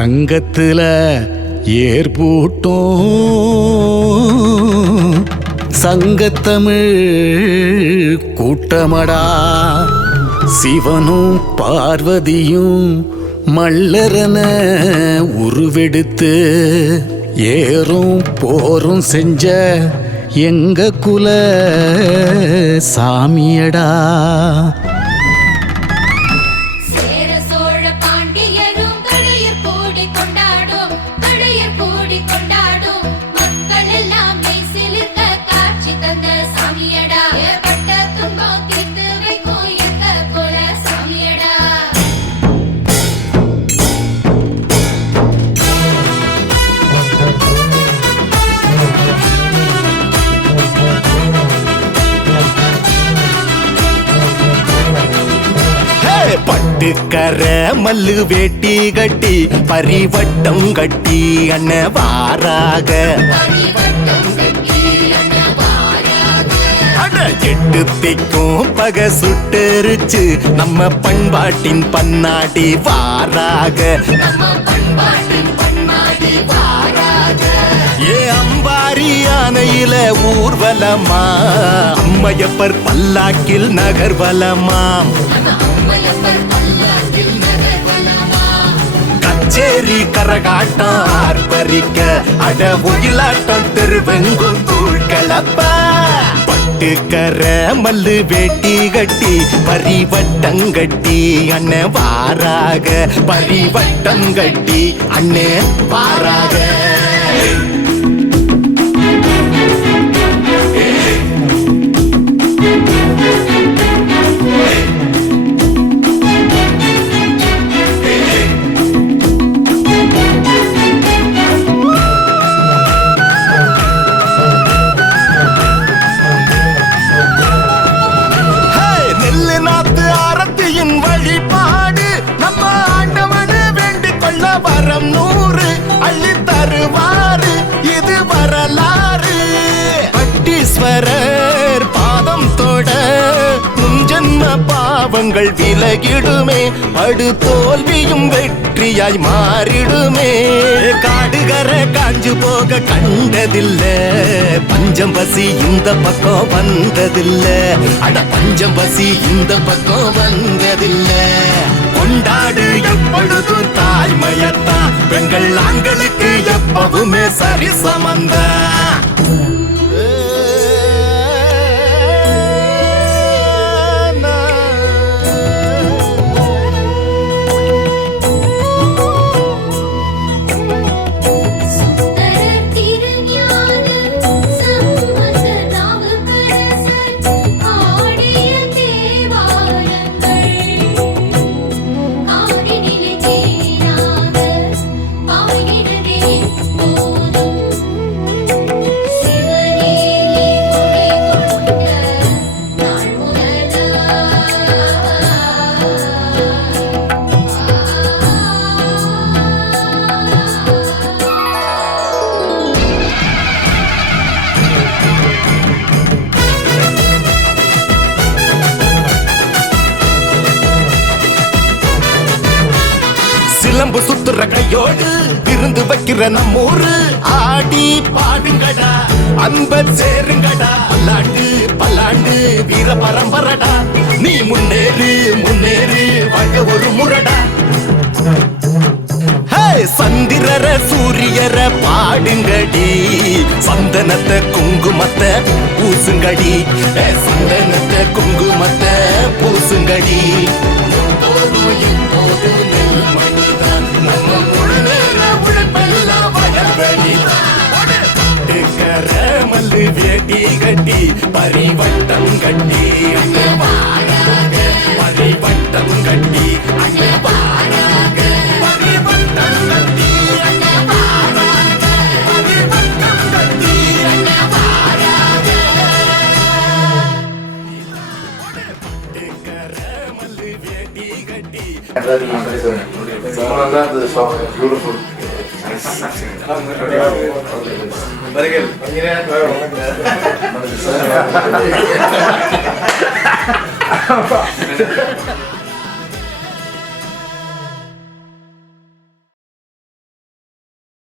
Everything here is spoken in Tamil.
தங்கத்தில் ஏற்பூட்டும் சங்கத்தமிழ் கூட்டமடா. சிவனும் பார்வதியும் மல்லரன உருவெடுத்து ஏறும் போரும் செஞ்ச எங்க குல சாமியடா. பட்டுக்கர மல்லு வேட்டி கட்டி பரிவட்டம் கட்டி அண்ண வாராக. எட்டு திக்கும் பக சுட்டெரிச்சு நம்ம பண்பாட்டின் பன்னாடி வாராக. ஏ அம்பாரி யானையில ஊர்வலமா? அம்மையப்பர் பல்லாக்கில் நகர்வலமாம் கச்சேரி கரகாட்டம் ஆர்ப்பரிக்க அட ஒயிலாட்டம் தெருவெங்கும் தூள் கலப்ப பட்டுக்கர மல்லு வேட்டி கட்டி பரிவட்டம் கட்டி அண்ணே வாராக பரிவட்டம் கட்டி அண்ணே வாராக கொள்ள நூறு அள்ளி தருவாரு. இது வரலாறு. பட்டீஸ்வரர் பாதம் தொட முன்ஜன்ம பாவங்கள் விலகிடுமே. படு தோல்வியும் வெற்றியாய் மாறிடுமே. காடுகர காஞ்சு போக கண்டதில்ல. பஞ்சம் பசி இந்த பக்கம் வந்ததில்ல. அட பஞ்சம் பசி இந்த பக்கம் வந்ததில்லை. கொண்டாடு. எப்பொழுதும் தாய்மையத்தான் பெண்கள் ஆண்களுக்கு எப்பவுமே சரி சுந்தரர் சிலம்பு சுத்துற கையோடு விருந்து வைக்கிற நம்மூரு. ஆடி பாடுங்கடா அன்ப சேருங்கடா. பல்லாண்டு பல்லாண்டு வீர பரம்பரடா. நீ முன்னேறு முன்னேறு வாங்க ஒரு முரடா. சந்திரர சூரியர பாடுங்கடி. சந்தனத்தை குங்குமத்தை பூசுங்கடி. சந்தனத்தை குங்குமத்தை பூசுங்கடி. மல்லு கட்டி பரிவட்டம் கட்டி அங்க வாராக. பரிவட்டம் கட்டி அங்க வாராக. பரிவட்டம் கட்டி அங்க வாராக. பரிவட்டம் கட்டி அங்க வாராக. பட்டுக்கர மல்லு Beautiful. Very good.